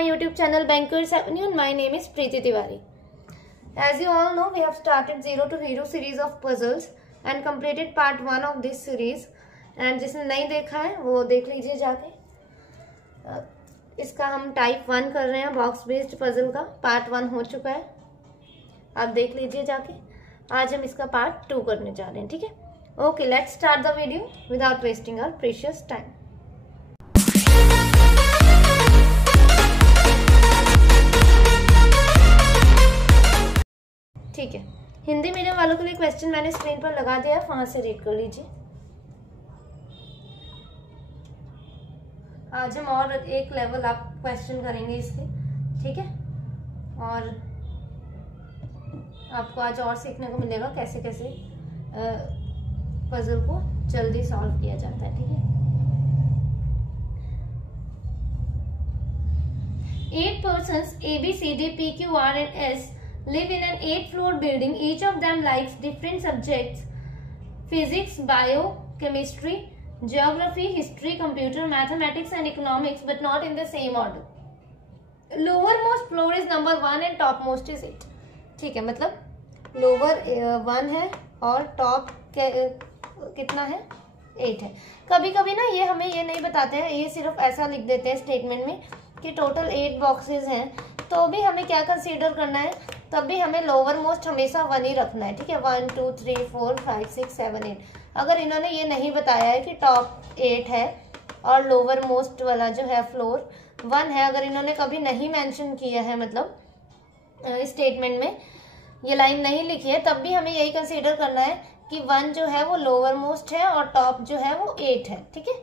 my YouTube channel Bankers Avenue and my name is Preeti Tiwari. As you all know, we have started Zero to Hero series of puzzles and completed part 1 of this series. And जिसने नहीं देखा है वो देख लीजिए जाके. इसका हम टाइप 1 कर रहे हैं, बॉक्स बेस्ड पजल का पार्ट 1 हो चुका है, आप देख लीजिए जाके. आज हम इसका पार्ट 2 करने जा रहे हैं, ठीक है. Okay, let's start the video without wasting our precious time. ठीक है, हिंदी मीडियम वालों के लिए क्वेश्चन मैंने स्क्रीन पर लगा दिया है, वहां से रीड कर लीजिए. आज हम और एक लेवल आप क्वेश्चन करेंगे इसके, ठीक है. और आपको आज और सीखने को मिलेगा कैसे कैसे पजल को जल्दी सॉल्व किया जाता है, ठीक है. 8 persons A, B, C, D, P, Q, R and S live in an 8-floor building. Each of them likes different subjects: physics, bio, chemistry, geography, history, computer, mathematics and economics, but not in the same order. Lowermost floor is number 1 and topmost is 8. ठीक है, मतलब lower 1 है और top कितना है, 8 है. कभी कभी ना ये हमें ये नहीं बताते हैं, ये सिर्फ ऐसा लिख देते हैं स्टेटमेंट में कि टोटल 8 बॉक्सेस हैं, तो भी हमें क्या कंसीडर करना है, तब भी हमें लोअर मोस्ट हमेशा 1 ही रखना है, ठीक है. 1 2 3 4 5 6 7 8. अगर इन्होंने ये नहीं बताया है कि टॉप 8 है और लोअर मोस्ट वाला जो है फ्लोर 1 है, अगर इन्होंने कभी नहीं मेंशन किया है, मतलब स्टेटमेंट में ये लाइन नहीं लिखी है, तब भी हमें यही कंसीडर करना है कि 1 जो है वो लोअर मोस्ट है और टॉप जो है वो 8 है, ठीक है.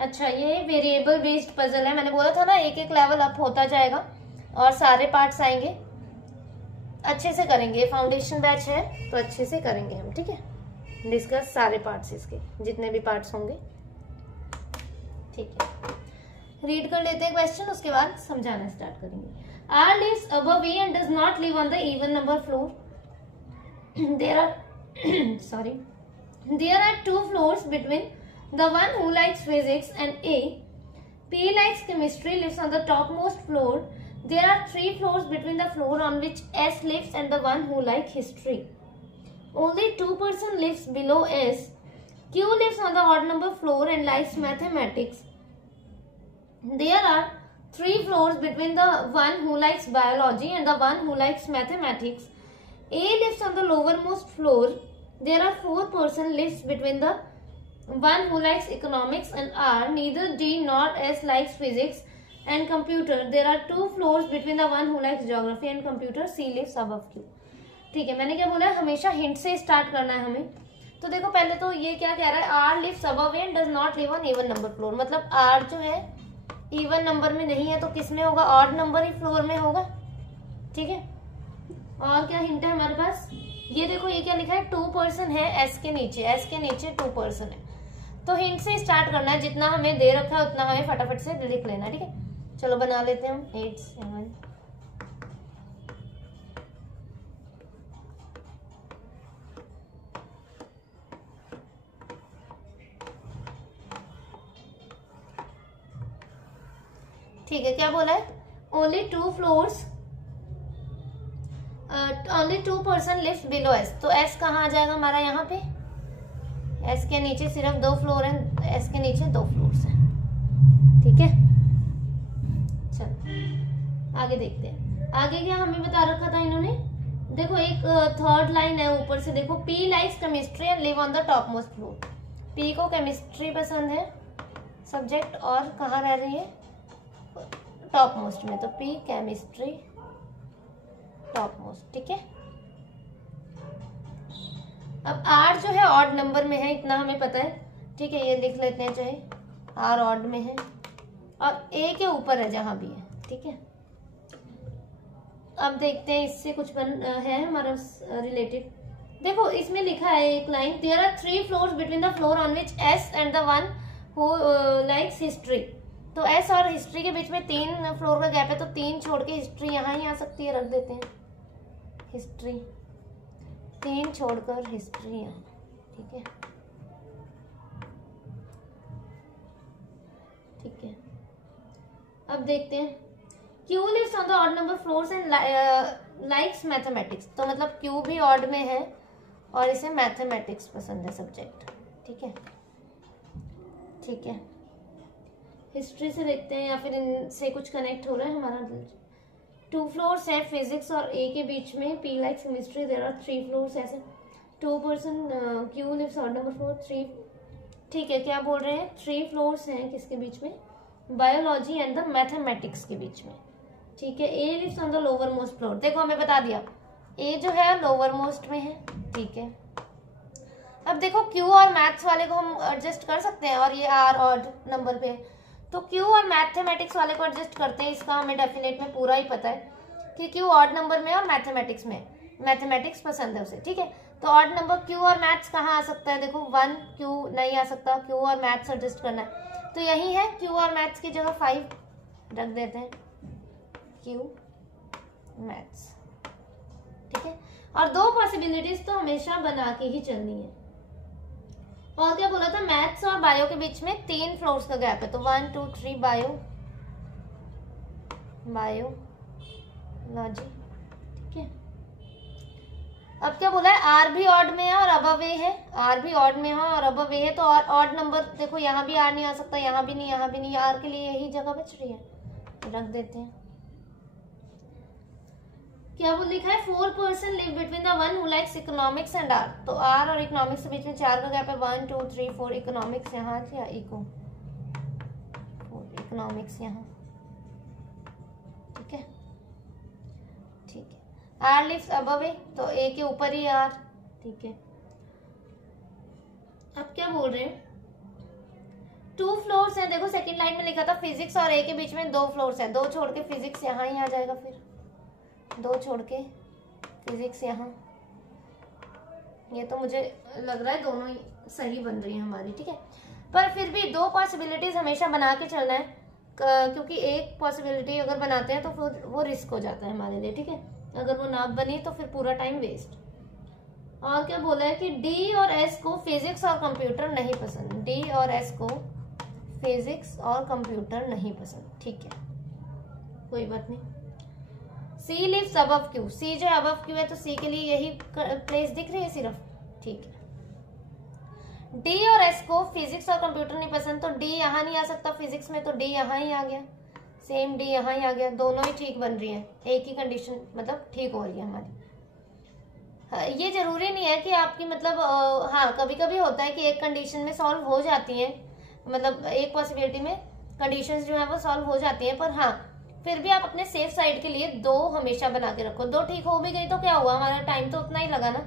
अच्छा, ये वेरिएबल बेस्ड पजल है. मैंने बोला था ना एक एक लेवल अप होता जाएगा और सारे पार्ट्स आएंगे. अच्छे से करेंगे, फाउंडेशन बैच है तो अच्छे से करेंगे हम, ठीक है. डिस्कस सारे पार्ट्स, इसके जितने भी पार्ट्स होंगे, ठीक है. रीड कर लेते हैं क्वेश्चन, उसके बाद समझाना स्टार्ट करेंगे. R lives above A and does not live on the even number floor. There are 2 floors between the one who likes physics and A. P likes chemistry, lives on the topmost floor. There are 3 floors between the floor on which S lives and the one who likes history. Only 2 person lives below S. Q lives on the odd number floor and likes mathematics. There are 3 floors between the one who likes biology and the one who likes mathematics. A lives on the lowermost floor. There are 4 person lives between the one who likes economics and R. Neither D nor S likes physics and computer. There are 2 floors between the one who likes geography and computer. C lives above Q. ठीक है, मैंने क्या बोला है, हमेशा hint से start करना है हमें. तो देखो पहले तो ये क्या कह रहा है, R lives above and does not live on even number floor. मतलब R जो है इवन नंबर में नहीं है तो किस में होगा, ऑड नंबर ही फ्लोर में होगा, ठीक है. और क्या हिंट है हमारे पास, ये देखो ये क्या लिखा है, 2 पर्सन है एस के नीचे 2 पर्सन है. तो हिंट से स्टार्ट करना है, जितना हमें दे रखा है उतना हमें फटाफट से लिख लेना, ठीक है. चलो बना लेते हैं हम 8 7. ठीक है, क्या बोला है, only 2 floors, only 2 person lives below S. तो एस कहाँ आ जाएगा हमारा, यहाँ पे एस के नीचे सिर्फ 2 फ्लोर हैं, एस के नीचे 2 फ्लोर्स हैं, ठीक है. चलो आगे देखते हैं. आगे क्या हमें बता रखा था इन्होंने, देखो एक थर्ड लाइन है ऊपर से, देखो P likes chemistry and live on the top most floor. P को केमिस्ट्री पसंद है सब्जेक्ट और कहाँ रह रही है, टॉप मोस्ट में. तो P केमिस्ट्री टॉप मोस्ट, ठीक है. अब R जो है ऑड नंबर में है, इतना हमें पता है, ठीक है. ये लिख लेते हैं, चाहे R ऑड में है और A के ऊपर है जहां भी है, ठीक है. अब देखते हैं इससे कुछ है हमारा रिलेटेड. देखो इसमें लिखा है एक line, there are 3 floors between the floor on which S and the one who likes history. तो एस और हिस्ट्री के बीच में 3 फ्लोर का गैप है, तो 3 छोड़ के हिस्ट्री यहाँ ही आ सकती है, रख देते हैं हिस्ट्री, 3 छोड़कर हिस्ट्री यहाँ, ठीक है. ठीक है, अब देखते हैं, Q lives on the odd number floors and likes mathematics. तो मतलब क्यू भी ऑड में है और इसे मैथमेटिक्स पसंद है सब्जेक्ट। ठीक है, ठीक है, हिस्ट्री से देखते हैं या फिर इनसे कुछ कनेक्ट हो रहा है हमारा। 2 फ्लोर्स है फिजिक्स और ए के बीच में, P likes chemistry, there are 3 floors. ऐसे 2 person Q lives odd number floor 3। ठीक है, क्या बोल रहे हैं, 3 फ्लोर्स हैं किसके बीच में, बायोलॉजी एंड द मैथमेटिक्स के बीच में। ठीक है, A lives on the lowermost floor. देखो हमें बता दिया ए जो है लोअर मोस्ट में है। ठीक है, अब देखो क्यू और मैथ्स वाले को हम एडजस्ट कर सकते हैं और ये आर ऑड नंबर पे, तो क्यू और मैथमेटिक्स वाले को एडजस्ट करते हैं। इसका हमें डेफिनेट में पूरा ही पता है कि क्यू ऑड नंबर में और मैथमेटिक्स में, मैथमेटिक्स पसंद है उसे। ठीक है, तो ऑड नंबर क्यू और मैथ्स कहाँ आ सकता है, देखो 1 क्यू नहीं आ सकता, क्यू और मैथ्स एडजस्ट करना है तो यही है, क्यू और मैथ्स की जगह 5 रख देते हैं, क्यू मैथ्स। ठीक है, और 2 पॉसिबिलिटीज तो हमेशा बना के ही चलनी है। और क्या बोला था, मैथ्स और बायो के बीच में 3 फ्लोर्स का गैप है, तो 1 2 3 बायोलॉजी। ठीक है, अब क्या बोला है, आर भी ऑड में है और अबव ए है, आर भी ऑड में है और अबव ए है, तो ऑड नंबर देखो यहाँ भी आर नहीं आ सकता, यहाँ भी नहीं, यहाँ भी नहीं, आर के लिए यही जगह बच रही है, रख देते हैं। क्या बोल लिखा है, 4 person live between the one who likes economics and R. तो आर और इकोनॉमिक्स के बीच में 4 का गैप है, 1 2 3 4। इकोनॉमिक्स यहाँ या इको, इकोनॉमिक्स यहाँ। ठीक है, ठीक है, आर लिव्स अबव ए, तो ए के ऊपर ही आर। ठीक है, अब क्या बोल रहे हैं, 2 फ्लोर्स है, देखो सेकंड लाइन में लिखा था फिजिक्स और ए के बीच में 2 फ्लोर्स है, 2 छोड़ के फिजिक्स यहाँ ही आ जाएगा, फिर 2 छोड़ के फिजिक्स यहाँ। ये तो मुझे लग रहा है दोनों ही सही बन रही है हमारी। ठीक है, पर फिर भी 2 पॉसिबिलिटीज हमेशा बना के चलना है, क्योंकि एक पॉसिबिलिटी अगर बनाते हैं तो फिर वो रिस्क हो जाता है हमारे लिए। ठीक है, अगर वो ना बनी तो फिर पूरा टाइम वेस्ट। और क्या बोला है कि डी और एस को फिजिक्स और कंप्यूटर नहीं पसंद, डी और एस को फिजिक्स और कंप्यूटर नहीं पसंद। ठीक है, कोई बात नहीं। सी लिव्स अबव क्यू, सी जो अबव क्यू है तो सी के लिए यही प्लेस दिख रही है सिर्फ। ठीक है, डी और एस को फिजिक्स और कंप्यूटर नहीं पसंद, तो डी यहाँ नहीं आ सकता फिजिक्स में, तो डी यहाँ ही आ गया, सेम डी यहाँ ही आ गया, दोनों ही ठीक बन रही है, एक ही कंडीशन मतलब ठीक हो रही है हमारी। ये जरूरी नहीं है कि आपकी मतलब हाँ कभी कभी होता है कि एक कंडीशन में सॉल्व हो जाती है, मतलब एक पॉसिबिलिटी में कंडीशंस जो है वो सॉल्व हो जाती है, पर हाँ फिर भी आप अपने सेफ साइड के लिए 2 हमेशा बना के रखो। 2 ठीक हो भी गई तो क्या हुआ, हमारा टाइम तो उतना ही लगा ना।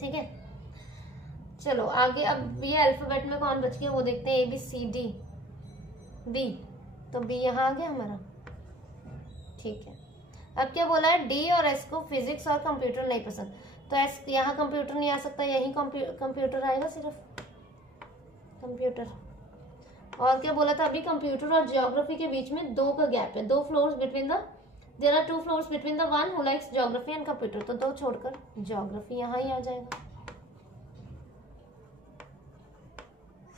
ठीक है, चलो आगे। अब ये अल्फाबेट में कौन बच गया वो देखते हैं, ABCD बी, तो बी यहाँ आ गया हमारा। ठीक है, अब क्या बोला है, डी और एस को फिजिक्स और कंप्यूटर नहीं पसंद, तो एस यहाँ कंप्यूटर नहीं आ सकता, यही कंप्यूटर आएगा, सिर्फ कंप्यूटर। और क्या बोला था अभी, कंप्यूटर और ज्योग्राफी के बीच में 2 का गैप है, 2 floors between the, there are 2 floors between the one who likes geography and computer, तो 2 छोड़कर ज्योग्राफी यहाँ ही आ जाएगा।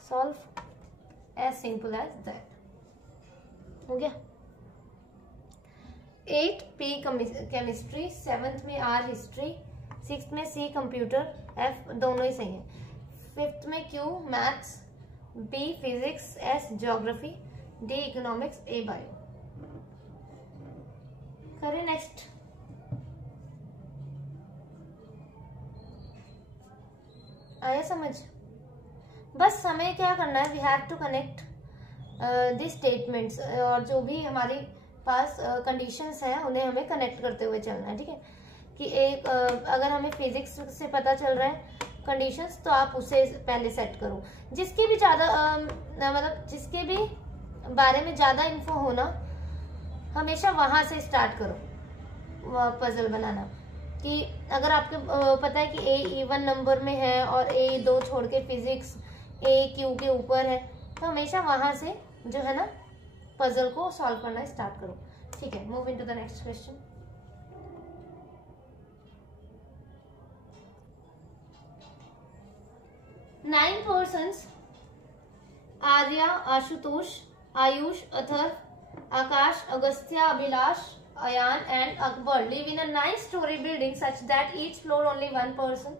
Solve, as simple as that. हो गया। 8 पी केमिस्ट्री, 7th में आर हिस्ट्री, 6th में सी कंप्यूटर, एफ दोनों ही सही है, 5th में Q maths, B physics, S geography, D economics, A bio. करें नेक्स्ट। आया समझ? बस हमें क्या करना है, we have to connect this statements, और जो भी हमारे पास कंडीशंस हैं उन्हें हमें कनेक्ट करते हुए चलना है। ठीक है, कि एक अगर हमें फिजिक्स से पता चल रहा है कंडीशंस, तो आप उसे पहले सेट करो। जिसकी भी ज़्यादा मतलब जिसके भी बारे में ज़्यादा इन्फो होना, हमेशा वहाँ से स्टार्ट करो पजल बनाना। कि अगर आपको पता है कि ए इवन नंबर में है और ए 2 छोड़ के फिजिक्स ए क्यू के ऊपर है, तो हमेशा वहाँ से जो है ना पजल को सॉल्व करना स्टार्ट करो। ठीक है, move into the next question. Nine persons, Arya, Ashutosh, Ayush, Athar, Akash, Agastya, Abhilash, Ayan and Akbar live in a 9-story building such that each floor only one person,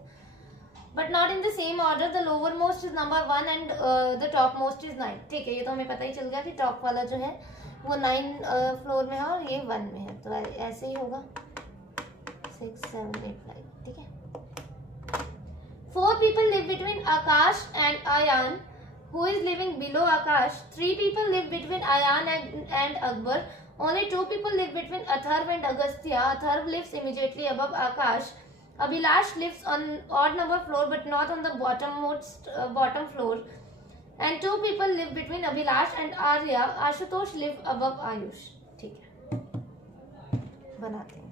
but not in the same order. The lowermost is number 1 and the topmost is 9. ठीक है, ये तो हमें पता ही चल गया कि top वाला जो है वो 9 फ्लोर में है और ये 1 में है, तो ऐसे ही होगा 6, 7, 8, 9. ठीक है. 4 people live between Akash and Ayan, who is living below Akash. 3 people live between Ayan and Akbar. Only 2 people live between Atharv and Agastya. Atharv lives immediately above Akash. Abhilash lives on odd number floor but not on the bottom floor. And 2 people live between Abhilash and Arya. Ashutosh live above Ayush. ठीक है, बनाते हैं.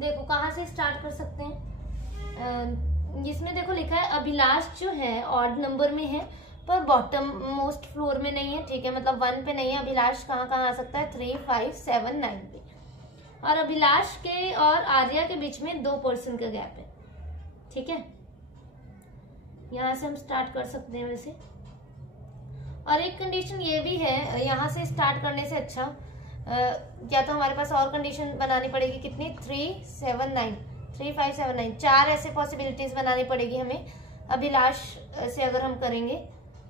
देखो कहाँ से start कर सकते हैं. इसमें देखो लिखा है अभिलाष जो है ऑड नंबर में है पर बॉटम मोस्ट फ्लोर में नहीं है. ठीक है, मतलब 1 पे नहीं है. अभिलाष कहाँ आ सकता है? 3, 5, 7, 9 पे. और अभिलाष के और आर्या के बीच में 2% का गैप है. ठीक है, यहाँ से हम स्टार्ट कर सकते हैं वैसे. और एक कंडीशन ये भी है, यहाँ से स्टार्ट करने से अच्छा या तो हमारे पास और कंडीशन बनानी पड़ेगी. कितनी? 3, 7, 9, 3, 5, 7, 9. 4 ऐसे पॉसिबिलिटीज बनानी पड़ेगी हमें अभिलाष से अगर हम करेंगे.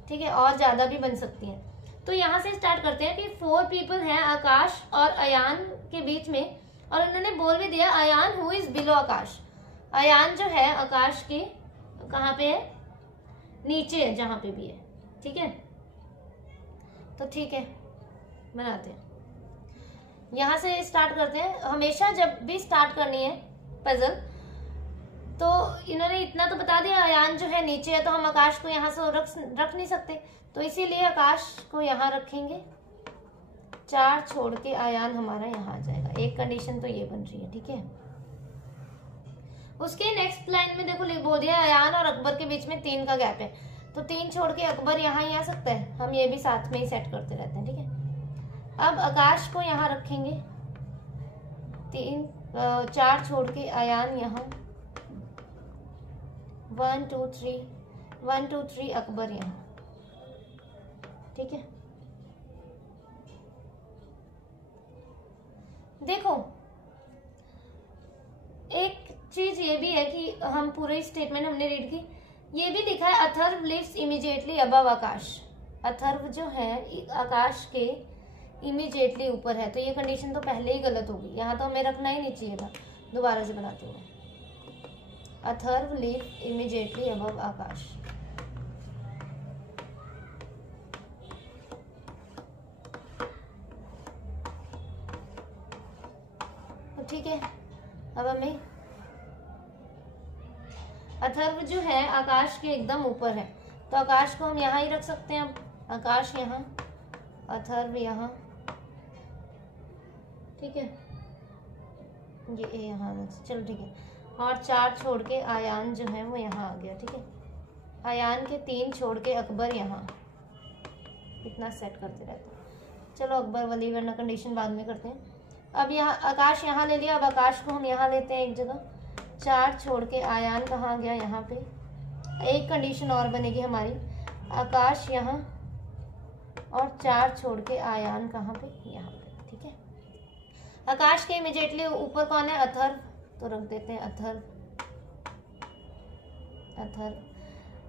ठीक है, और ज्यादा भी बन सकती हैं. तो यहाँ से स्टार्ट करते हैं कि 4 पीपल हैं आकाश और अयान के बीच में, और उन्होंने बोल भी दिया अयान हु इज बिलो आकाश. अयान जो है आकाश के कहाँ पे है? नीचे है, जहां पे भी है. ठीक है, तो ठीक है बनाते हैं. यहां से स्टार्ट करते हैं. हमेशा जब भी स्टार्ट करनी है पजल तो इन्होंने इतना तो बता दिया अयान जो है नीचे है, तो हम आकाश को यहाँ से रख नहीं सकते, तो इसीलिए आकाश को यहाँ रखेंगे. 4 छोड़ के अयान हमारा यहाँ आ जाएगा. एक कंडीशन तो ये बन रही है. ठीक है, उसके नेक्स्ट लाइन में देखो बोल दिया अयान और अकबर के बीच में 3 का गैप है, तो 3 छोड़ के अकबर यहाँ ही आ सकता है. हम ये भी साथ में ही सेट करते रहते हैं. ठीक है, अब आकाश को यहाँ रखेंगे. 4 छोड़ के अयान यहाँ. 1, 2, 3, 1, 2, 3 अकबर यहाँ. ठीक है, देखो एक चीज ये भी है कि हम पूरे स्टेटमेंट हमने रीड की, ये भी लिखा है अथर्व लिव्स इमीडिएटली अबव आकाश. अथर्व जो है आकाश के इमीडिएटली ऊपर है, तो ये कंडीशन तो पहले ही गलत होगी. यहाँ तो हमें रखना ही नहीं चाहिए था. दोबारा से बनाते हुए अथर्व लिव इमीडिएटली अबव आकाश. तो ठीक है, अब हमें अथर्व जो है आकाश के एकदम ऊपर है, तो आकाश को हम यहाँ ही रख सकते हैं. अब आकाश यहाँ, अथर्व यहाँ. ठीक है, ये यहाँ. चलो ठीक है, और 4 छोड़ के अयान जो है वो यहाँ आ गया. ठीक है, अयान के 3 छोड़ के अकबर यहाँ. इतना सेट करते रहते हैं. चलो अकबर वाली वरना कंडीशन बाद में करते हैं. अब यहाँ आकाश यहाँ ले लिया, अब आकाश को हम यहाँ लेते हैं एक जगह. 4 छोड़ के अयान कहाँ आ गया? यहाँ पे. एक कंडीशन और बनेगी हमारी, आकाश यहाँ और 4 छोड़ के अयान कहाँ पे? यहाँ पे. ठीक है, आकाश के इमीडिएटली ऊपर कौन है? अथर्व, तो रख देते हैं अथर्व.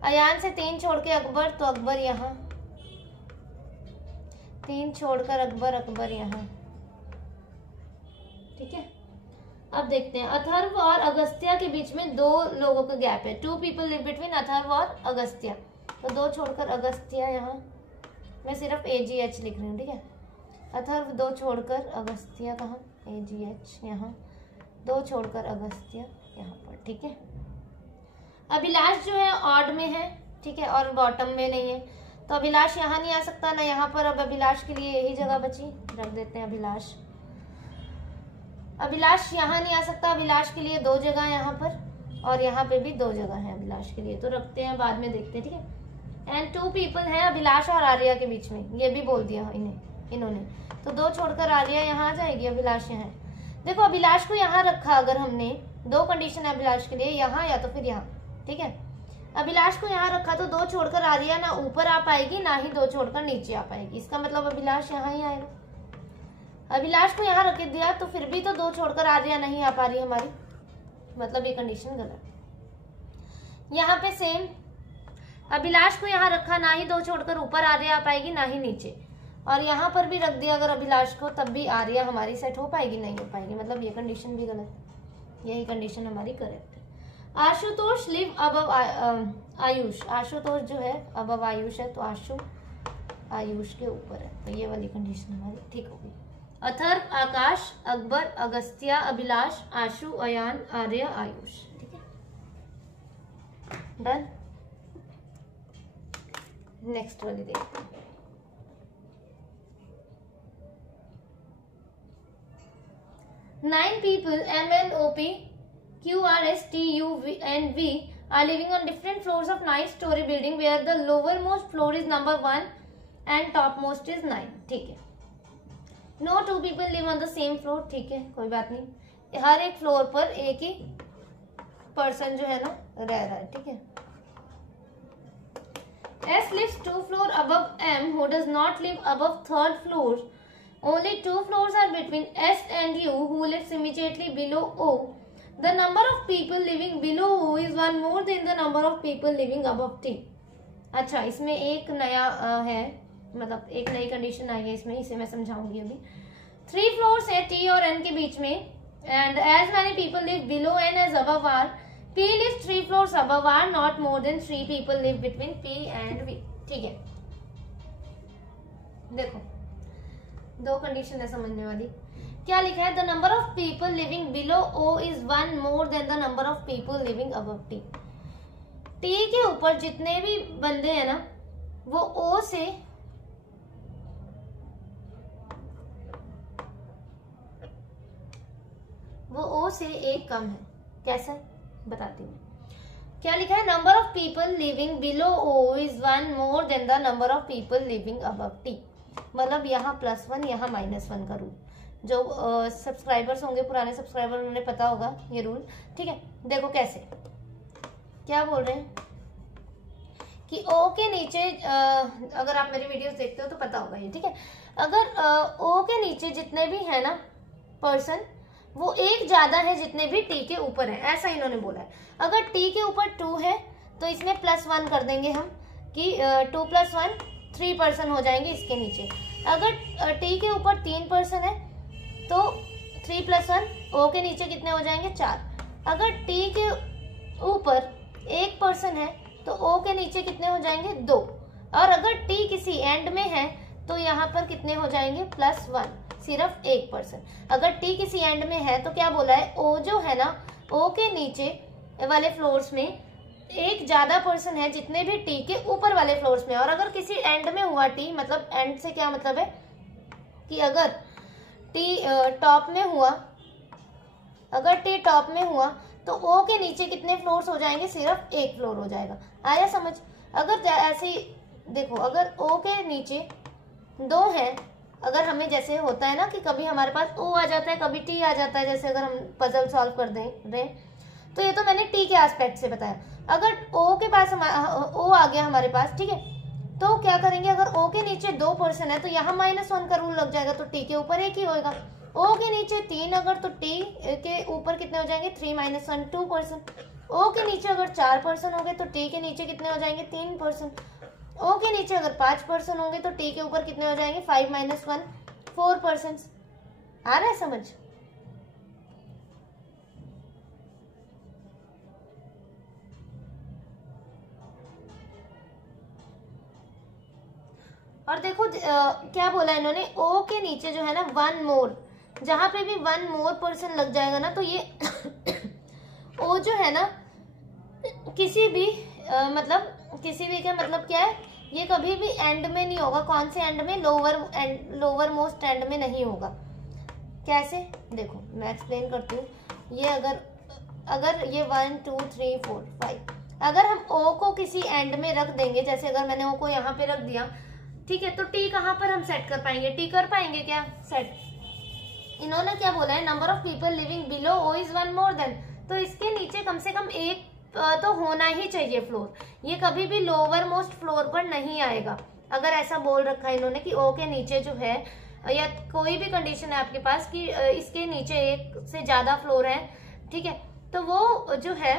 अयान से 3 छोड़ के अकबर, तो अकबर यहाँ. 3 छोड़कर अकबर यहाँ. ठीक है, अब देखते हैं अथर्व और अगस्त्या के बीच में 2 लोगों का गैप है. 2 पीपल लिव बिटवीन अथर्व और अगस्त्या, तो 2 छोड़कर अगस्त्या यहाँ. मैं सिर्फ AGH लिख रही हूँ. ठीक है, अथर्व 2 छोड़कर अगस्त्या कहाँ? AGH यहाँ. 2 छोड़कर अगस्त्या यहाँ पर. ठीक है, अभिलाष जो है ऑड में है. ठीक है, और बॉटम में नहीं है, तो अभिलाष यहाँ नहीं आ सकता ना यहाँ पर। अब अभिलाष के लिए यही जगह बची, रख देते हैं अभिलाष। अभिलाष यहाँ नहीं आ सकता, अभिलाष के लिए 2 जगह यहाँ पर और यहाँ पे भी 2 जगह है अभिलाष के लिए, तो रखते हैं, बाद में देखते हैं, ठीक है। एंड 2 पीपल हैं अभिलाष और आर्या के बीच में, ये भी बोल दिया इन्होंने, तो 2 छोड़कर आर्या यहाँ आ जाएगी, अभिलाष यहाँ। देखो अभिलाष को यहाँ रखा अगर हमने, 2 कंडीशन है अभिलाष के लिए, यहाँ या तो फिर यहाँ, ठीक है। अभिलाष को यहाँ रखा तो 2 छोड़कर आर्या ना ऊपर आ पाएगी ना ही 2 छोड़कर नीचे आ पाएगी, इसका मतलब अभिलाष यहाँ ही आएगा। अभिलाष को यहाँ रख दिया तो फिर भी तो 2 छोड़कर आर्या नहीं आ पा रही हमारी, मतलब ये कंडीशन गलत। यहाँ पे सेम, अभिलाष को यहाँ रखा ना ही 2 छोड़कर ऊपर आर्या आ पाएगी ना ही नीचे, और यहाँ पर भी रख दिया अगर अभिलाष को तब भी आर्या हमारी सेट हो पाएगी, नहीं हो पाएगी, मतलब ये कंडीशन भी गलत, यही कंडीशन हमारी करेक्ट है। आशुतोष लिव अबव आयुष, आशुतोष जो है अबव आयुष है, तो आशु आयुष के ऊपर है, तो ये वाली कंडीशन हमारी ठीक होगी। अथर्व, आकाश, अकबर, अगस्त्या, अभिलाष, आशु, अयान, आर्य, आयुष, ठीक है, डन। नेक्स्ट वाली देखते हैं। Nine people M, N, O, P, Q, R, S, T, U, V, and V are living on different floors of 9-story building where the lowermost floor is number 1 and topmost is 9, ठीक है। No 2 people live on the same floor, ठीक है, कोई बात नहीं, हर एक floor पर एक ही पर्सन जो है ना रह रहा है, ठीक है। S lives 2 floors above M who does not live above 3rd floor. Only 2 floors are between S and U who lives immediately below O. The number of people living below O is 1 more than the number of people living above T. अच्छा, इसमें एक नया है, मतलब एक नई condition आई है इसमें, इसे मैं समझाऊंगी अभी। 3 फ्लोर्स है T और N के बीच में, and as many people live below N as above R. P lives 3 floors above R, not more than 3 people live between P and V, ठीक है। देखो 2 कंडीशन है समझने वाली। क्या लिखा है? The number of people living below O is 1 more than the number of people living above T. T के ऊपर जितने भी बंदे हैं ना वो O से एक कम है। कैसे बताती हूँ। क्या लिखा है? Number of people living below O is 1 more than the number of people living above T. मतलब यहाँ +1 यहाँ -1 का रूल। जो सब्सक्राइबर्स होंगे, पुराने सब्सक्राइबर, उन्हें पता होगा ये रूल, ठीक है। देखो कैसे, क्या बोल रहे हैं कि O के नीचे, अगर आप मेरी वीडियोस देखते हो तो पता होगा ये, ठीक है। अगर O के नीचे जितने भी है ना पर्सन, वो एक ज्यादा है जितने भी T के ऊपर है, ऐसा इन्होंने बोला है। अगर T के ऊपर 2 है तो इसमें +1 कर देंगे हम कि 2 + 1 3 पर्सन हो जाएंगे इसके नीचे। अगर T के ऊपर 3 पर्सन है तो 3 + 1 O के नीचे कितने हो जाएंगे? 4। अगर T के ऊपर 1 पर्सन है तो O के नीचे कितने हो जाएंगे? 2। और अगर T किसी एंड में है तो यहाँ पर कितने हो जाएंगे? +1, सिर्फ 1 पर्सन। अगर T किसी एंड में है तो क्या बोला है? O जो है ना, O के नीचे वाले फ्लोर्स में एक ज्यादा पर्सन है जितने भी T के ऊपर वाले फ्लोर्स में। और अगर किसी एंड में हुआ T, मतलब एंड से क्या मतलब है कि अगर T टॉप में हुआ, अगर T टॉप में हुआ तो O के नीचे कितने फ्लोर्स हो जाएंगे? सिर्फ 1 फ्लोर हो जाएगा। आया समझ? अगर ऐसे ही देखो, अगर O के नीचे 2 हैं, अगर हमें जैसे होता है ना कि कभी हमारे पास O आ जाता है, कभी T आ जाता है, जैसे अगर हम पजल सॉल्व कर दें रहे, तो ये तो मैंने T के एस्पेक्ट से बताया। अगर O के पास O आ गया हमारे पास, ठीक है, तो क्या करेंगे? अगर O के नीचे 2 पर्सन है तो यहाँ -1 का रूल लग जाएगा, तो T के ऊपर 1 ही होगा। O के नीचे 3 अगर, तो T के ऊपर कितने हो जाएंगे? 3 - 1 2 पर्सन। O के नीचे अगर 4 पर्सन हो गए तो T के नीचे कितने हो जाएंगे? 3 पर्सन। O के नीचे अगर 5 पर्सन होंगे तो T के ऊपर कितने हो जाएंगे? 5 - 1 4 पर्सन। आ रहा है समझ? और देखो क्या बोला इन्होंने, O के नीचे जो है ना 1 मोर, जहां पे भी 1 मोर पर्सन लग जाएगा ना तो ये O जो है ना किसी भी मतलब किसी भी का मतलब क्या है ये कभी भी एंड में नहीं होगा। कौन से एंड में? लोअर मोस्ट एंड में नहीं होगा। कैसे? देखो मैं एक्सप्लेन करती हूँ। ये अगर ये 1 2 3 4 5, अगर हम ओ को किसी एंड में रख देंगे, जैसे अगर मैंने ओ को यहाँ पे रख दिया, ठीक है, तो टी कहाँ पर हम सेट कर पाएंगे? टी कर पाएंगे क्या सेट? इन्होंने क्या बोला है? Number of people living below O is 1 more than, तो इसके नीचे कम से कम एक तो होना ही चाहिए फ्लोर। ये कभी भी लोअर मोस्ट फ्लोर पर नहीं आएगा। अगर ऐसा बोल रखा है इन्होंने कि ओ के नीचे जो है, या कोई भी कंडीशन है आपके पास कि इसके नीचे एक से ज्यादा फ्लोर है, ठीक है, तो वो जो है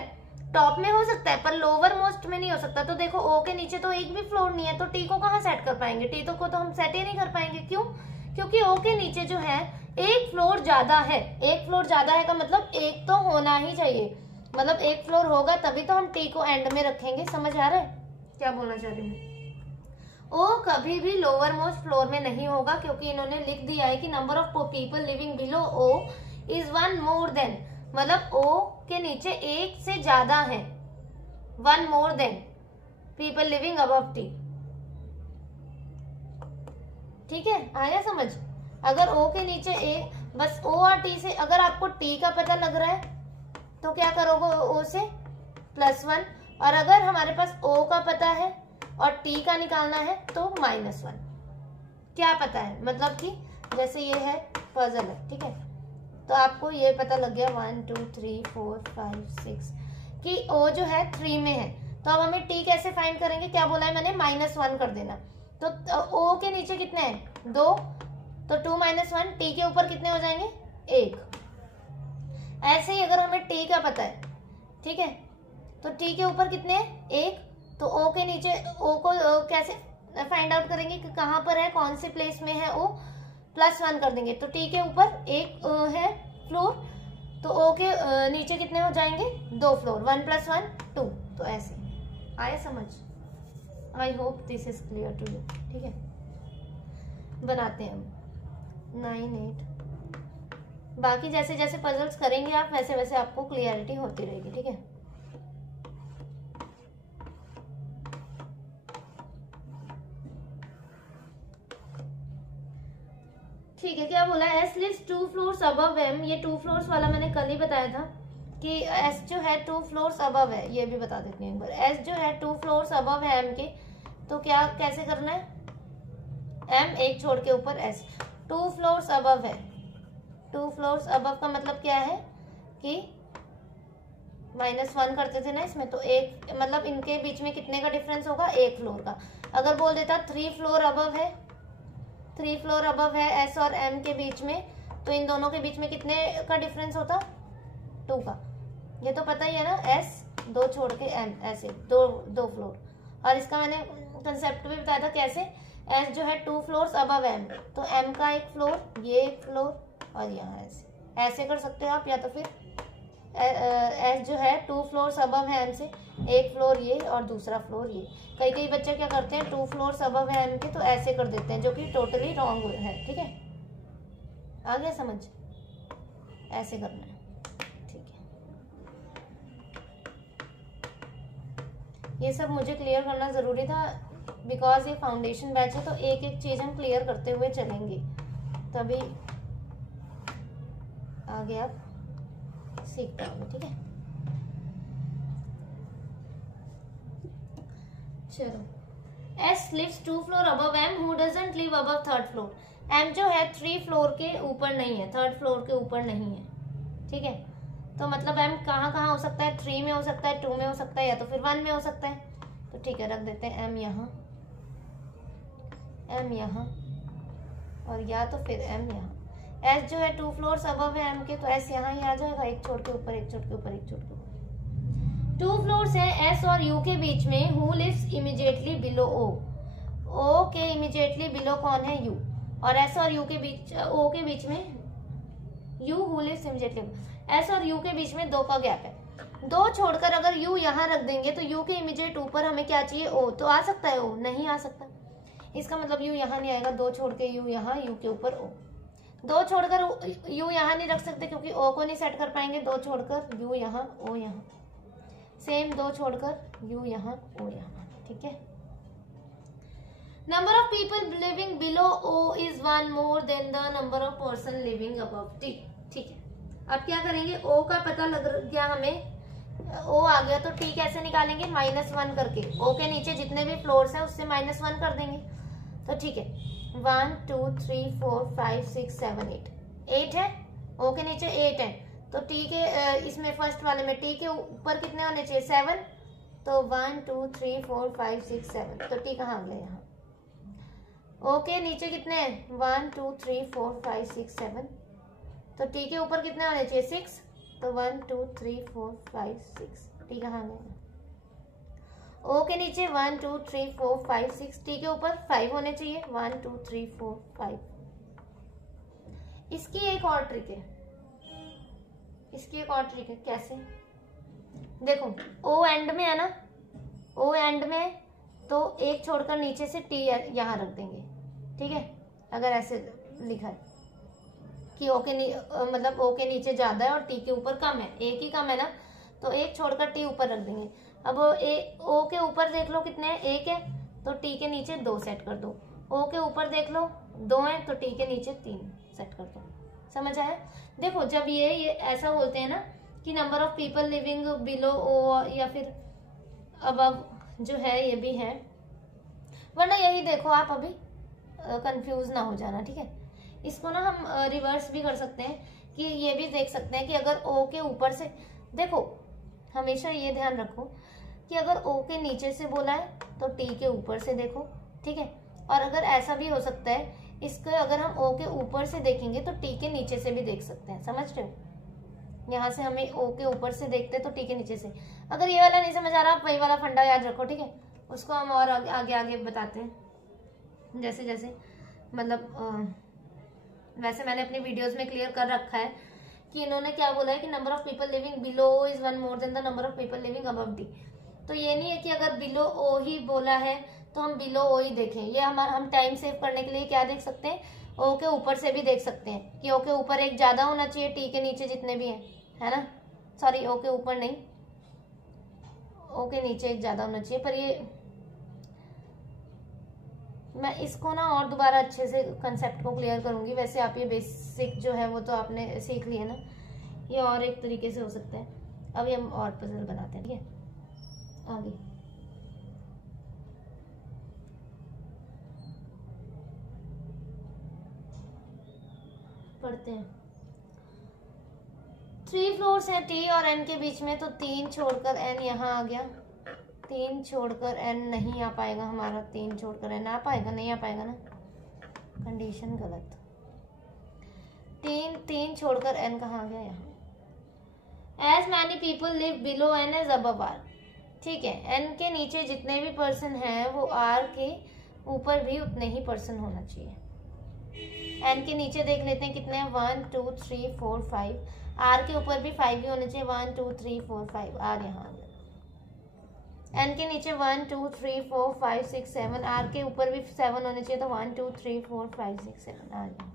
टॉप में हो सकता है पर लोअर मोस्ट में नहीं हो सकता। तो देखो ओ के नीचे तो एक भी फ्लोर नहीं है, तो टी को कहाँ सेट कर पाएंगे? टी को तो हम सेट ही नहीं कर पाएंगे। क्यों? क्योंकि ओ के नीचे जो है एक फ्लोर ज्यादा है। एक फ्लोर ज्यादा है का मतलब एक तो होना ही चाहिए, मतलब एक फ्लोर होगा तभी तो हम टी को एंड में रखेंगे। समझ आ रहा है क्या बोलना चाह रही हूँ? ओ कभी भी लोअर मोस्ट फ्लोर में नहीं होगा, क्योंकि इन्होंने लिख दिया है कि number of people living below O is 1 more than, मतलब ओ के नीचे एक से ज्यादा है, 1 more than people living above T. ठीक है, आया समझ? अगर ओ के नीचे एक, बस ओ और टी से, अगर आपको टी का पता लग रहा है तो क्या करोगे? ओ से +1, और अगर हमारे पास ओ का पता है और टी का निकालना है तो -1। क्या पता है? मतलब कि जैसे ये है पजल है, ठीक है, तो आपको ये पता लग गया 1 2 3 4 5 6 कि ओ जो है 3 में है। तो अब हमें टी कैसे फाइंड करेंगे? क्या बोला है मैंने? -1 कर देना। तो ओ के नीचे कितने हैं? 2, तो 2 - 1, टी के ऊपर कितने हो जाएंगे? 1। ऐसे ही अगर हमें टी का पता है, ठीक है, तो टी के ऊपर कितने हैं? 1, तो ओ के नीचे ओ को कैसे फाइंड आउट करेंगे कि कहाँ पर है, कौन से प्लेस में है ओ? +1 कर देंगे। तो टी के ऊपर 1 है फ्लोर, तो ओ के नीचे कितने हो जाएंगे? 2 फ्लोर, 1 + 1 2। तो ऐसे आया समझ? I hope this is clear to you. ठीक है, बनाते हैं हम 9 8। बाकी जैसे जैसे पजल्स करेंगे आप, वैसे वैसे आपको क्लियरिटी होती रहेगी। ठीक है, ठीक है। क्या बोला? S lives 2 floors above M. ये 2 फ्लोर्स वाला मैंने कल ही बताया था कि एस जो है 2 फ्लोर्स अबव है। ये भी बता देती हूँ एक बार। एस जो है 2 फ्लोर्स अबव है एम के, तो क्या कैसे करना है? एम एक छोड़ के ऊपर एस, 2 फ्लोर्स अबव है। 2 फ्लोर्स अबव का मतलब क्या है कि -1 करते थे ना इसमें, तो एक मतलब इनके बीच में कितने का डिफरेंस होगा? 1 फ्लोर का। अगर बोल देता 3 फ्लोर अबव है, 3 फ्लोर अबव है एस और एम के बीच में, तो इन दोनों के बीच में कितने का डिफरेंस होता? 2 का। ये तो पता ही है ना, एस 2 छोड़ के एम, ऐसे दो फ्लोर। और इसका मैंने कंसेप्ट भी बताया था कैसे। एस जो है 2 फ्लोर्स अबव एम, तो एम का 1 फ्लोर, ये 1 फ्लोर, और यहाँ ऐसे कर सकते हो आप। या तो फिर एस जो है 2 फ्लोर्स अबव है एम से, 1 फ्लोर ये और दूसरा फ्लोर ये। कई बच्चे क्या करते हैं, 2 फ्लोर्स अबव है एम के, तो ऐसे कर देते हैं, जो कि टोटली रॉन्ग है। ठीक है, आ गया समझ? ऐसे करना है। ठीक है, ये सब मुझे क्लियर करना जरूरी था, बिकॉज ये फाउंडेशन बैच है, तो एक एक चीज हम क्लियर करते हुए चलेंगे, तभी आगे आप सीख पाओगे। ठीक है, चलो। S lives 2 floor above M, who doesn't live above 3rd floor. M जो है 3 फ्लोर के ऊपर नहीं है, 3rd फ्लोर के ऊपर नहीं है। ठीक है, तो मतलब एम कहाँ हो सकता है? 3 में हो सकता है, 2 में हो सकता है, या तो फिर 1 में हो सकता है। तो ठीक है, रख देते हैं एम यहाँ, एम यहाँ, और या तो फिर एम यहाँ। एस जो है 2 फ्लोर्स अबव है एम के, तो एस यहाँ ही आ जाएगा, एक छोड़ के ऊपर, एक छोड़ के ऊपर, एक छोड़ के ऊपर। 2 फ्लोर्स है एस और यू के बीच में, हु लिव्स इमीडिएटली बिलो ओ। ओ के इमीडिएटली बिलो कौन है? यू। और एस और यू के बीच, ओ के बीच में U, who lives immediately. S और यू के बीच में 2 का गैप है। 2 छोड़कर अगर यू यहाँ रख देंगे, तो यू के इमीडिएट ऊपर हमें क्या चाहिए? ओ। तो आ सकता है ओ? नहीं आ सकता। इसका मतलब यू यहाँ नहीं आएगा। 2 छोड़ के यू यहाँ, यू के ऊपर ओ। 2 छोड़कर यू यहाँ नहीं रख सकते क्योंकि ओ को नहीं सेट कर पाएंगे। 2 छोड़कर यू यहाँ, ओ यहाँ। सेम 2 छोड़कर यू यहाँ, ओ यहाँ। ठीक है, number of people living below O is 1 more than the number of person living above D. ठीक है, अब क्या करेंगे, ओ का पता लग गया हमें, ओ आ गया तो टी कैसे निकालेंगे, -1 करके। ओ के नीचे जितने भी फ्लोर्स हैं उससे -1 कर देंगे। तो ठीक है, 1 2 3 4 5 6 7 8 है, ओ के नीचे 8 है, तो टी के इसमें फर्स्ट वाले में टी के ऊपर कितने होने चाहिए, 7। तो 1 2 3 4 5 6 7, तो टी कहाँ आ गया यहाँ। ओ के नीचे कितने हैं, 1 2 3 4 5 6 7, तो टी के ऊपर कितने होने चाहिए, 6। तो 1 2 3 4 5 6, टी कहाँ गया। ओ के नीचे 1 2 3 4 5 6, टी के ऊपर 5 होने चाहिए, 1 2 3 4 5। इसकी एक और ट्रिक है, इसकी एक और ट्रिक है, कैसे, देखो ओ एंड में है ना, ओ एंड में है, तो एक छोड़कर नीचे से टी यहाँ रख देंगे। ठीक है, अगर ऐसे लिखा है कि ओ के मतलब ओ के नीचे ज्यादा है और टी के ऊपर कम है, एक ही कम है ना, तो एक छोड़कर टी ऊपर रख देंगे। अब ओ के ऊपर देख लो कितने हैं, 1 है, तो टी के नीचे 2 सेट कर दो। ओ के ऊपर देख लो 2 है, तो टी के नीचे 3 सेट कर दो। समझ आया। देखो जब ये ऐसा बोलते हैं ना कि number of people living below ओ या फिर अबव जो है, ये भी है, वरना यही देखो आप, अभी कंफ्यूज ना हो जाना। ठीक है, इसको ना हम रिवर्स भी कर सकते हैं कि ये भी देख सकते हैं कि अगर ओ के ऊपर से, देखो हमेशा ये ध्यान रखो कि अगर ओ के नीचे से बोला है तो टी के ऊपर से देखो। ठीक है, और अगर ऐसा भी हो सकता है, इसको अगर हम ओ के ऊपर से देखेंगे तो टी के नीचे से भी देख सकते हैं। समझ रहे हो, यहाँ से हमें ओ के ऊपर से देखते हैं तो टी के नीचे से। अगर ये वाला नहीं समझ आ रहा, वही वाला फंडा याद रखो। ठीक है, उसको हम और आगे आगे बताते हैं, जैसे जैसे मतलब वैसे मैंने अपनी वीडियोस में क्लियर कर रखा है कि इन्होंने क्या बोला है कि number of people living below O is 1 more than the number of people living above D. तो ये नहीं है कि अगर बिलो ओ ही बोला है तो हम बिलो ओ ही देखें। ये हम टाइम सेव करने के लिए क्या देख सकते हैं, ओ के ऊपर से भी देख सकते हैं कि ओ के ऊपर एक ज्यादा होना चाहिए टी के नीचे जितने भी हैं, है ना। सॉरी, ओ के ऊपर नहीं, ओ के नीचे एक ज्यादा होना चाहिए। पर ये मैं इसको ना और दोबारा अच्छे से कंसेप्ट को क्लियर करूंगी। वैसे आप ये बेसिक जो है वो तो आपने सीख लिया ना, ये और एक तरीके से हो सकता है। अभी हम और पजल बनाते हैं। ठीक है, आगे पढ़ते हैं। 3 फ्लोर्स हैं टी और एन के बीच में, तो 3 छोड़कर एन यहाँ आ गया, 3 छोड़कर एन नहीं आ पाएगा हमारा, 3 छोड़कर एन आ पाएगा, नहीं आ पाएगा ना, कंडीशन गलत। 3 छोड़कर एन कहाँ गया, यहाँ। As many people live below N as above R. ठीक है, एन के नीचे जितने भी पर्सन हैं वो आर के ऊपर भी उतने ही पर्सन होना चाहिए। एन के नीचे देख लेते हैं कितने हैं, 1 2 3 4 5, आर के ऊपर भी 5 ही होने चाहिए, 1 2 3 4 5, आर यहाँ आ गया। एन के नीचे 1 2 3 4 5 6 7, आर के ऊपर भी 7 होने चाहिए, तो 1 2 3 4 5 6 7 आ गया।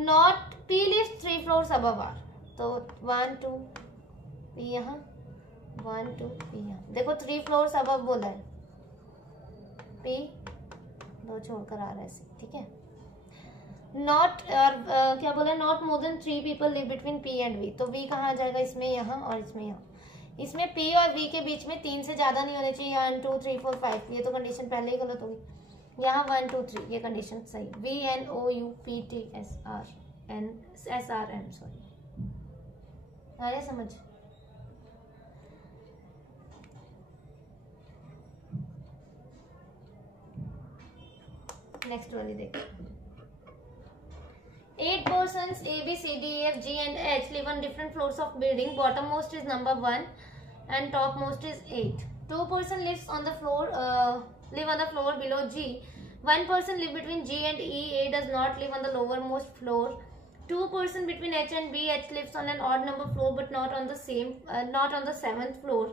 Not P lives 3 floors above R, तो 1 2 पी यहाँ, 1 2 पी यहाँ। देखो 3 फ्लोर्स अबव बोला है, पी 2 छोड़कर आ रहा है ऐसे। ठीक है, नॉट और क्या बोला, not more than 3 people live between P and V, तो वी कहाँ आ जाएगा, इसमें यहाँ और इसमें यहाँ। इसमें पी और वी के बीच में 3 से ज्यादा नहीं होने चाहिए, 1 2 3 4 5, ये तो कंडीशन पहले ही गलत होगी। यहाँ 1 2 3 ये कंडीशन सही। V N O U P T S R N S R N, sorry, आया समझ। नेक्स्ट वाली देखो। 8 persons A, B, C, D, E, F, G and H live on different floors of building. Bottommost is number 1 and topmost is 8. 2 persons live on the floor below G. 1 person live between G and E. A does not live on the lowermost floor. 2 persons between H and B. H lives on an odd number floor but not on the 7th floor.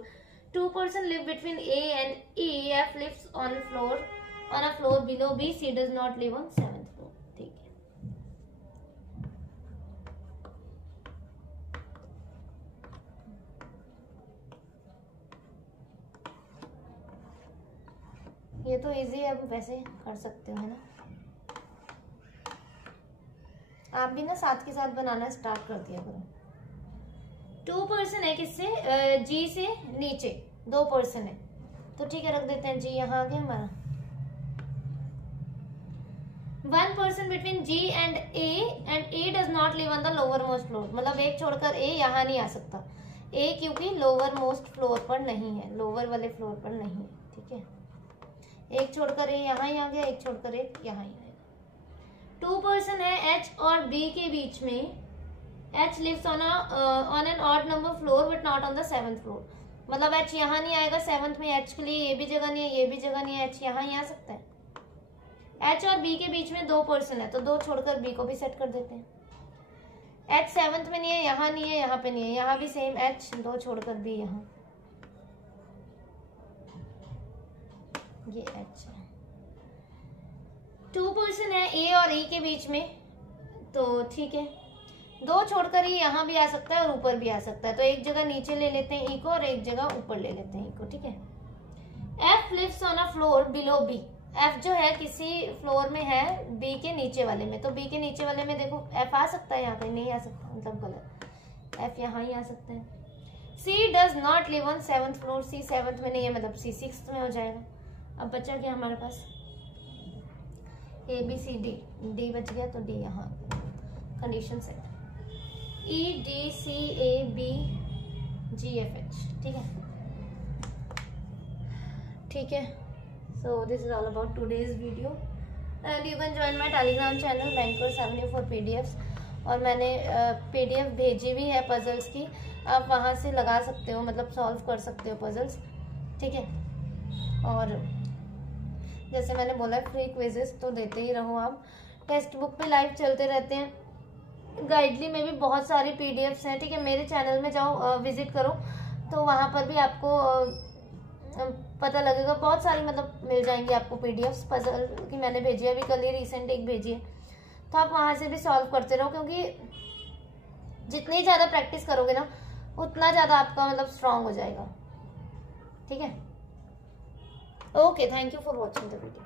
2 persons live between A and E. F lives on a floor below B. C does not live on 7th floor. ठीक है, ये तो easy है, अब वैसे कर सकते हो, है ना। आप भी ना साथ के साथ बनाना स्टार्ट कर दिया करो। 2% है किससे, जी से नीचे 2% है, तो ठीक है रख देते हैं जी यहाँ आ गया हमारा। 1% between ji and A does not live on the lowermost floor, मतलब एक छोड़कर ए यहाँ नहीं आ सकता, ए क्योंकि लोअर मोस्ट फ्लोर पर नहीं है, लोअर वाले फ्लोर पर नहीं है, ठीक है। एक छोड़कर ए यहाँ ही आ गया, एक छोड़कर ए यहाँ ही आएगा। 2% है एच और बी के बीच में, H lives on an odd number floor but not on the 7th floor, मतलब एच यहाँ नहीं आएगा 7th में, एच के लिए ये भी जगह नहीं है, ये भी जगह नहीं है, एच यहाँ ही आ सकता है। एच और बी के बीच में 2% है, तो 2 छोड़कर बी को भी सेट कर देते हैं। एच 7th में नहीं है, यहाँ नहीं है, यहाँ पे नहीं है, यहाँ भी सेम एच, 2 छोड़कर बी यहाँ, ये एच है। 2% है ए और ई के बीच में, तो ठीक है, 2 छोड़कर ही यहाँ भी आ सकता है और ऊपर भी आ सकता है, तो एक जगह नीचे ले लेते हैं ई को और एक जगह ऊपर ले लेते हैं ई को, ठीक है। F lives on a floor below B, F जो है किसी फ्लोर में है बी के नीचे वाले में, तो बी के नीचे वाले में देखो एफ आ सकता है, यहाँ पे नहीं आ सकता, मतलब गलत, एफ यहाँ ही आ सकता है। C does not live on 7th floor, C 7th में नहीं है, मतलब सी 6th में हो जाएगा। अब बचा क्या हमारे पास, A B C D, D बच गया तो डी यहाँ, condition set, E D C A B G F H, ठीक है, ठीक है। So this is all about today's video and you can join my telegram channel Bankers Avenue for PDFs, और मैंने PDF भेजी भी है पजल्स की, आप वहाँ से लगा सकते हो, मतलब सॉल्व कर सकते हो पजल्स, ठीक है। और जैसे मैंने बोला फ्री क्विजेस तो देते ही रहो आप, टेक्स्ट बुक पे लाइव चलते रहते हैं, गाइडली में भी बहुत सारी PDFs हैं, ठीक है। मेरे चैनल में जाओ, विजिट करो, तो वहाँ पर भी आपको पता लगेगा, बहुत सारी मतलब मिल जाएंगी आपको PDFs पजल की, मैंने भेजी है अभी कल ही रिसेंट एक भेजी है, तो आप वहाँ से भी सॉल्व करते रहो, क्योंकि जितनी ज़्यादा प्रैक्टिस करोगे ना उतना ज़्यादा आपका मतलब स्ट्रांग हो जाएगा, ठीक है। Okay, thank you for watching the video.